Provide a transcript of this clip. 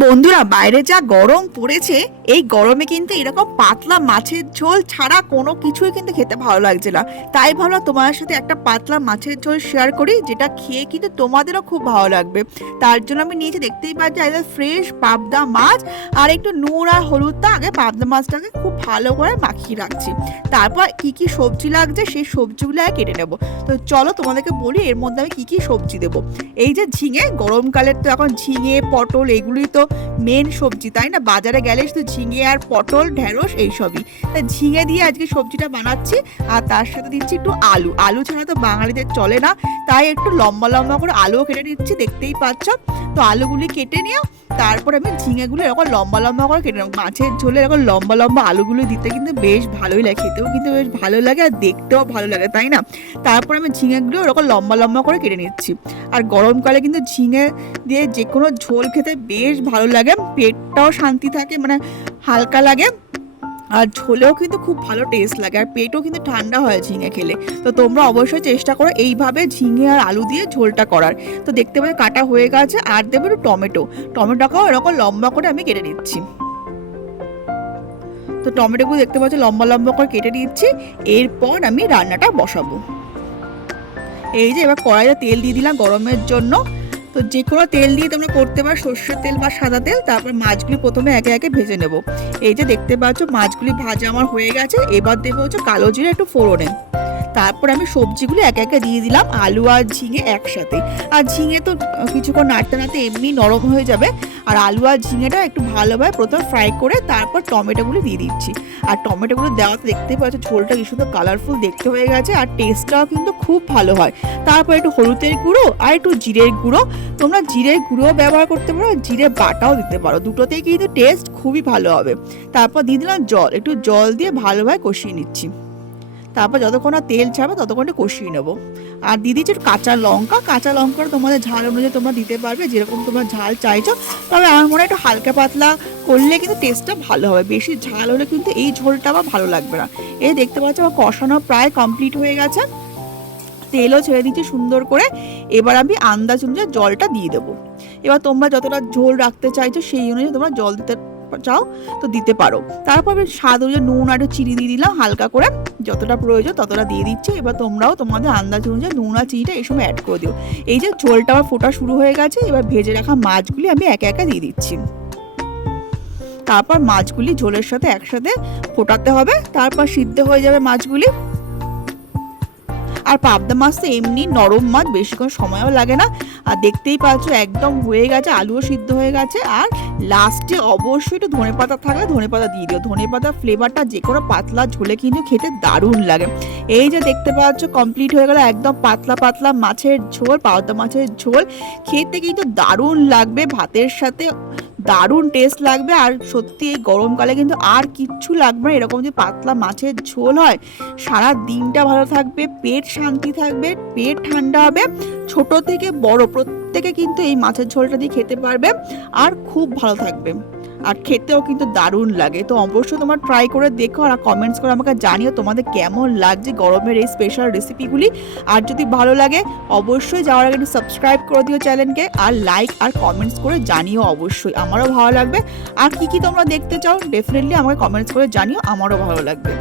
বন্ধুরা, বাইরে যা গরম পড়েছে, এই গরমে কিন্তু এরকম পাতলা মাছের ঝোল ছাড়া কোনো কিছুই কিন্তু খেতে ভালো লাগছে না। তাই ভাবলাম তোমার সাথে একটা পাতলা মাছের ঝোল শেয়ার করি, যেটা খেয়ে কিন্তু তোমাদেরও খুব ভালো লাগবে। তার জন্য আমি নিয়েছি, দেখতেই পাচ্ছি, একদম ফ্রেশ পাবদা মাছ, আর একটু নুন আর হলুদটা আগে পাবদা মাছটাকে খুব ভালো করে মাখিয়ে রাখছি। তারপর কি কি সবজি লাগছে, সেই সবজিগুলো কেটে নেব। তো চলো তোমাদেরকে বলি, এর মধ্যে আমি কি কি সবজি দেবো। এই যে ঝিঙে, গরমকালের তো এখন ঝিঙে, পটল এগুলি তো মেন সবজি, তাই না? বাজারে গেলে শুধু ঝিঙে আর পটল, ঢেঁড়স এইসবই। তা ঝিঙে দিয়ে আজকে সবজিটা বানাচ্ছি, আর তার সাথে দিচ্ছি একটু আলু। আলু ছাড়া তো বাঙালিদের চলে না, তাই একটু লম্বা লম্বা করে আলুও কেটে নিচ্ছি, দেখতেই পাচ্ছ। তো আলুগুলি কেটে নিও, তারপর আমি ঝিঙেগুলো এরকম লম্বা লম্বা করে কেটে নেব মাছের ঝোলে এরকম লম্বা লম্বা আলুগুলো দিতে কিন্তু বেশ ভালোই লাগে, খেতেও কিন্তু বেশ ভালো লাগে আর দেখতেও ভালো লাগে, তাই না? তারপর আমি ঝিঙেগুলো এরকম লম্বা লম্বা করে কেটে নিচ্ছি। আর গরমকালে কিন্তু ঝিঙে দিয়ে যে কোনো ঝোল খেতে বেশ ভালো লাগে, পেটটাও শান্তি থাকে মানে হালকা লাগে আর ঝোলেও কিন্তু খুব ভালো টেস্ট লাগে, আর পেটও কিন্তু ঠান্ডা হয় ঝিঙে খেলে। তো তোমরা অবশ্যই চেষ্টা করো এইভাবে ঝিঙে আর আলু দিয়ে ঝোলটা করার। তো দেখতে পাবে কাটা হয়ে গেছে, আর দেবো একটু টমেটো। টমেটোটাকেও এরকম লম্বা করে আমি কেটে নিচ্ছি। তো টমেটোগুলো দেখতে পাচ্ছ লম্বা লম্বা করে কেটে নিচ্ছি, এরপর আমি রান্নাটা বসাবো। এই যে এবার কড়াইতে তেল দিয়ে দিলাম গরমের জন্য। তো যে কোনো তেল দিয়ে তোমরা করতে পারো, সর্ষের তেল বা সাদা তেল, তারপর মাছগুলি প্রথমে একে একে ভেজে নেব। এই যে দেখতে পাচ্ছ, মাছগুলি ভাজা আমার হয়ে গেছে, এবার দেবো হচ্ছে কালো জিরে একটু ফোড়নে। তারপর আমি সবজিগুলো একে একে দিয়ে দিলাম, আলু আর ঝিঙে একসাথে। আর ঝিঙে তো কিছুক্ষণ নাড়তে নাড়তে এমনি নরম হয়ে যাবে। আর আলু আর ঝিঙেটা একটু ভালোভাবে প্রথমে ফ্রাই করে তারপর টমেটোগুলো দিয়ে দিচ্ছি। আর টমেটোগুলো দেওয়াতে দেখতে পাচ্ছ ঝোলটা কি সুন্দর কালারফুল দেখতে হয়ে গেছে আর টেস্টটাও কিন্তু খুব ভালো হয়। তারপর একটু হলুদের গুঁড়ো আর একটু জিরের গুঁড়ো। তোমরা জিরের গুঁড়ো ব্যবহার করতে পারো, আর জিরে বাটাও দিতে পারো। দুটোতেই কিন্তু টেস্ট খুবই ভালো হবে। তারপর দিয়ে দিলাম জল, একটু জল দিয়ে ভালোভাবে কষিয়ে নিচ্ছি। তারপর যতক্ষণ না তেল ছাড়বে, ততক্ষণ কষিয়ে নেব। আর দিদি একটু কাঁচা লঙ্কা, কাঁচা লঙ্কাটা তোমাদের ঝাল অনুযায়ী তোমরা দিতে পারবে, যেরকম তোমরা ঝাল চাইছো। তবে আমার মনে হয় একটু হালকা পাতলা করলে কিন্তু টেস্টটা ভালো হবে। বেশি ঝাল হলে কিন্তু এই ঝোলটা আবার ভালো লাগবে না। এই দেখতে পাচ্ছ, আমার কষানো প্রায় কমপ্লিট হয়ে গেছে। তেলও ছেড়ে দিচ্ছি সুন্দর করে। এবার আমি আন্দাজ অনুযায়ী জলটা দিয়ে দেবো। এবার তোমরা যতটা ঝোল রাখতে চাইছো, সেই অনুযায়ী তোমরা জল দিতে চাও, তো দিতে পারো। তারপর স্বাদ অনুযায়ী নুন আর চিনি দিয়ে দিলাম, হালকা করে। যতটা প্রয়োজন ততটা দিয়ে দিচ্ছি। এবার তোমরাও তোমাদের আন্দাজ অনুযায়ী নুন আর চিনিটা এই সময় অ্যাড করে দিও। এই যে ঝোলটা আমার ফোটা শুরু হয়ে গেছে, এবার ভেজে রাখা মাছগুলি আমি একে একে দিয়ে দিচ্ছি। তারপর মাছগুলি ঝোলের সাথে একসাথে ফোটাতে হবে। তারপর সিদ্ধ হয়ে যাবে মাছগুলি। আর পাবদা মাছ তো এমনি নরম মাছ বেশিক্ষণ সময়ও লাগে না। আর দেখতেই পাচ্ছ, একদম হয়ে গেছে, আলুও সিদ্ধ হয়ে গেছে। আর লাস্টে অবশ্যই একটু ধনে পাতা থাকলে ধনে পাতা দিয়ে দিও। ধনে পাতার ফ্লেভারটা যে কোনো পাতলা ঝোলে কিন্তু খেতে দারুণ লাগে। এই যে দেখতে পাচ্ছ কমপ্লিট হয়ে গেল একদম পাতলা পাতলা মাছের ঝোল, পাবদা মাছের ঝোল। খেতে কিন্তু দারুণ লাগবে। ভাতের সাথে দারুণ টেস্ট লাগবে আর সত্যি এই গরমকালে কিন্তু আর কিচ্ছু লাগবে না। এরকম যে পাতলা মাছের ঝোল হয়, সারা দিনটা ভালো থাকবে, পেট শান্তি থাকবে, পেট ঠান্ডা হবে। ছোট থেকে বড় প্রত্যেকে কিন্তু এই মাছের ঝোলটা দিয়ে খেতে পারবে আর খুব ভালো থাকবে। আর খেতেও কিন্তু দারুণ লাগে। তো অবশ্যই তোমার ট্রাই করে দেখো আর কমেন্টস করে আমাকে জানিও তোমাদের কেমন লাগছে গরমের এই স্পেশাল রেসিপিগুলি আর যদি ভালো লাগে, অবশ্যই যাওয়ার আগে একটু সাবস্ক্রাইব করে দিও চ্যানেলকে আর লাইক আর কমেন্টস করে জানিও অবশ্যই। আমারও ভালো লাগবে। আর কি কি তোমরা দেখতে চাও ডেফিনেটলি আমাকে কমেন্টস করে জানিও, আমারও ভালো লাগবে।